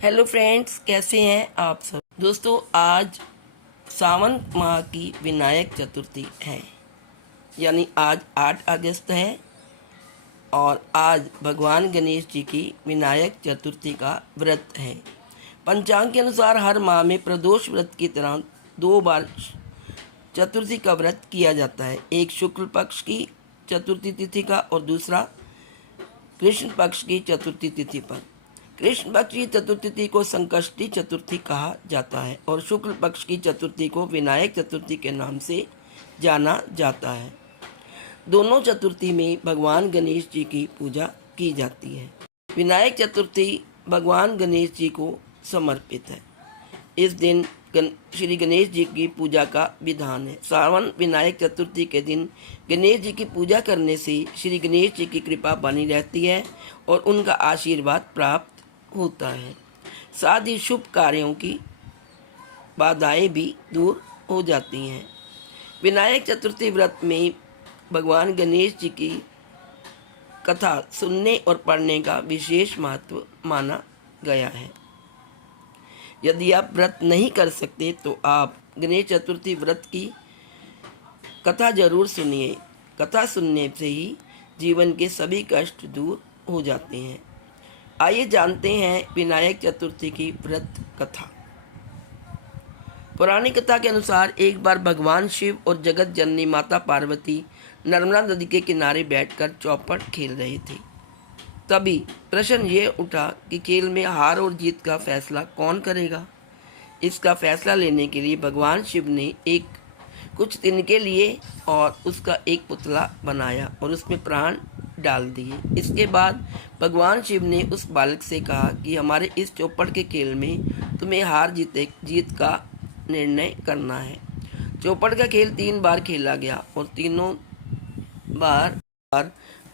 Hello friends, कैसे हैं आप सब। दोस्तों, आज सावन माह की विनायक चतुर्थी है, यानी आज 8 अगस्त है और आज भगवान गणेश जी की विनायक चतुर्थी का व्रत है। पंचांग के अनुसार हर माह में प्रदोष व्रत की तरह 2 बार चतुर्थी का व्रत किया जाता है। एक शुक्ल पक्ष की चतुर्थी तिथि का और दूसरा कृष्ण पक्ष की चतुर्थी तिथि पर। कृष्ण पक्ष की चतुर्थी को संकष्टी चतुर्थी कहा जाता है और शुक्ल पक्ष की चतुर्थी को विनायक चतुर्थी के नाम से जाना जाता है। दोनों चतुर्थी में भगवान गणेश जी की पूजा की जाती है। विनायक चतुर्थी भगवान गणेश जी को समर्पित है। इस दिन श्री गणेश जी की पूजा का विधान है। सावन विनायक चतुर्थी के दिन गणेश जी की पूजा करने से श्री गणेश जी की कृपा बनी रहती है और उनका आशीर्वाद प्राप्त होता है। साथ ही शुभ कार्यों की बाधाएं भी दूर हो जाती हैं। विनायक चतुर्थी व्रत में भगवान गणेश जी की कथा सुनने और पढ़ने का विशेष महत्व माना गया है। यदि आप व्रत नहीं कर सकते तो आप गणेश चतुर्थी व्रत की कथा जरूर सुनिए। कथा सुनने से ही जीवन के सभी कष्ट दूर हो जाते हैं। आइए जानते हैं विनायक चतुर्थी की व्रत कथा। पुरानी कथा के अनुसार एक बार भगवान शिव और जगत जननी माता पार्वती नर्मदा नदी के किनारे बैठकर चौपट खेल रहे थे। तभी प्रश्न ये उठा कि खेल में हार और जीत का फैसला कौन करेगा। इसका फैसला लेने के लिए भगवान शिव ने कुछ दिन के लिए और उसका एक पुतला बनाया और उसमें प्राण डाल दिए। इसके बाद भगवान शिव ने उस बालक से कहा कि हमारे इस चौपट के खेल में तुम्हें हार जीत का निर्णय करना है। चौपट का खेल 3 बार खेला गया और तीनों बार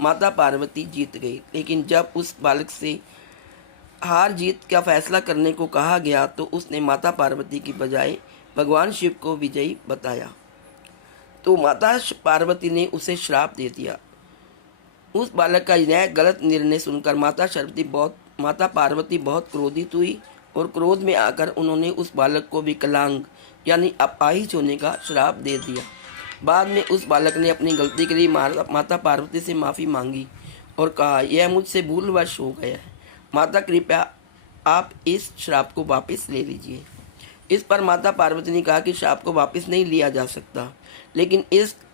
माता पार्वती जीत गई। लेकिन जब उस बालक से हार जीत का फैसला करने को कहा गया तो उसने माता पार्वती की बजाय भगवान शिव को विजयी बताया। तो माता पार्वती ने उसे श्राप दे दिया। उस बालक का यह गलत निर्णय सुनकर माता पार्वती बहुत क्रोधित हुई और क्रोध में आकर उन्होंने उस बालक को विकलांग यानी अपाहिज होने का श्राप दे दिया। बाद में उस बालक ने अपनी गलती के लिए माता पार्वती से माफ़ी मांगी और कहा, यह मुझसे भूलवश हो गया है, माता कृपया आप इस श्राप को वापस ले लीजिए। इस पर माता पार्वती ने कहा कि श्राप को वापस नहीं लिया जा सकता, लेकिन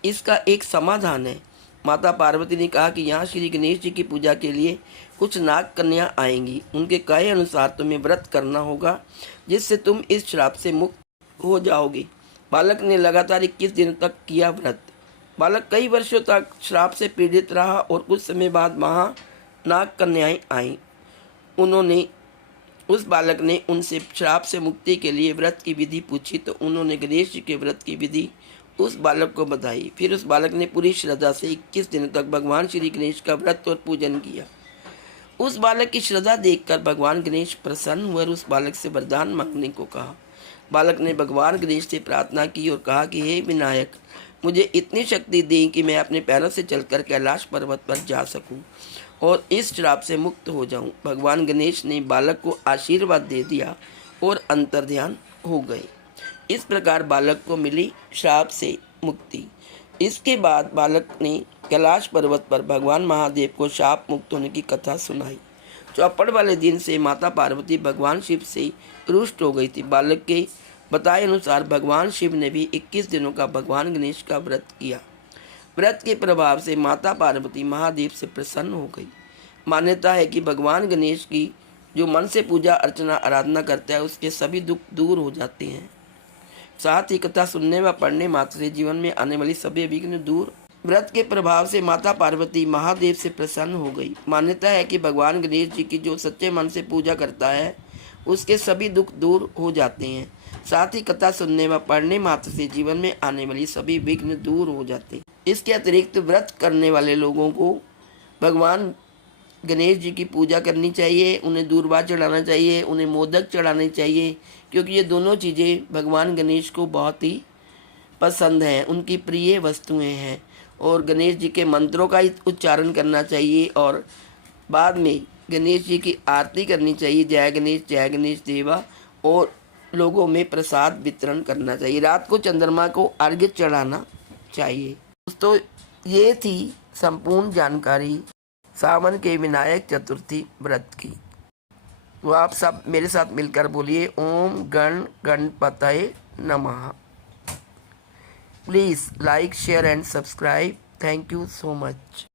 इसका एक समाधान है। माता पार्वती ने कहा कि यहाँ श्री गणेश जी की पूजा के लिए कुछ नाग कन्या आएंगी। उनके कहे अनुसार तुम्हें व्रत करना होगा जिससे तुम इस श्राप से मुक्त हो जाओगे। बालक ने लगातार 21 दिन तक किया व्रत। बालक कई वर्षों तक श्राप से पीड़ित रहा और कुछ समय बाद वहाँ नाग कन्याएं आईं। उस बालक ने उनसे श्राप से मुक्ति के लिए व्रत की विधि पूछी तो उन्होंने गणेश जी के व्रत की विधि उस बालक को बताई। फिर उस बालक ने पूरी श्रद्धा से 21 दिन तक भगवान श्री गणेश का व्रत और पूजन किया। उस बालक की श्रद्धा देखकर भगवान गणेश प्रसन्न हुए और उस बालक से वरदान मांगने को कहा। बालक ने भगवान गणेश से प्रार्थना की और कहा कि हे विनायक, मुझे इतनी शक्ति दें कि मैं अपने पैरों से चलकर कैलाश पर्वत पर जा सकूं और इस श्राप से मुक्त हो जाऊं। भगवान गणेश ने बालक को आशीर्वाद दे दिया और अंतर्ध्यान हो गए। इस प्रकार बालक को मिली श्राप से मुक्ति। इसके बाद बालक ने कैलाश पर्वत पर भगवान महादेव को शाप मुक्त होने की कथा सुनाई। चौपड़ वाले दिन से माता पार्वती भगवान शिव से रुष्ट हो गई थी। बालक के बताए अनुसार भगवान शिव ने भी 21 दिनों का भगवान गणेश का व्रत किया। व्रत के प्रभाव से माता पार्वती महादेव से प्रसन्न हो गई। मान्यता है कि भगवान गणेश की जो मन से पूजा अर्चना आराधना करता है उसके सभी दुख दूर हो जाते हैं। साथ ही कथा सुनने व पढ़ने मात्र से जीवन में आने वाली सभी विघ्न दूर। व्रत के प्रभाव से माता पार्वती महादेव से प्रसन्न हो गई। मान्यता है कि भगवान गणेश जी की जो सच्चे मन से पूजा करता है उसके सभी दुख दूर हो जाते हैं। साथ ही कथा सुनने व पढ़ने मात्र से जीवन में आने वाली सभी विघ्न दूर हो जाते हैं। इसके अतिरिक्त व्रत करने वाले लोगों को भगवान गणेश जी की पूजा करनी चाहिए, उन्हें दूर्वा चढ़ाना चाहिए, उन्हें मोदक चढ़ाने चाहिए, क्योंकि ये दोनों चीज़ें भगवान गणेश को बहुत ही पसंद हैं, उनकी प्रिय वस्तुएं हैं। और गणेश जी के मंत्रों का उच्चारण करना चाहिए और बाद में गणेश जी की आरती करनी चाहिए, जय गणेश देवा, और लोगों में प्रसाद वितरण करना चाहिए। रात को चंद्रमा को अर्घ्य चढ़ाना चाहिए। दोस्तों, ये थी संपूर्ण जानकारी सावन के विनायक चतुर्थी व्रत की। तो आप सब मेरे साथ मिलकर बोलिए ओम गण गणपतये नमः। Please like share and subscribe. Thank you so much.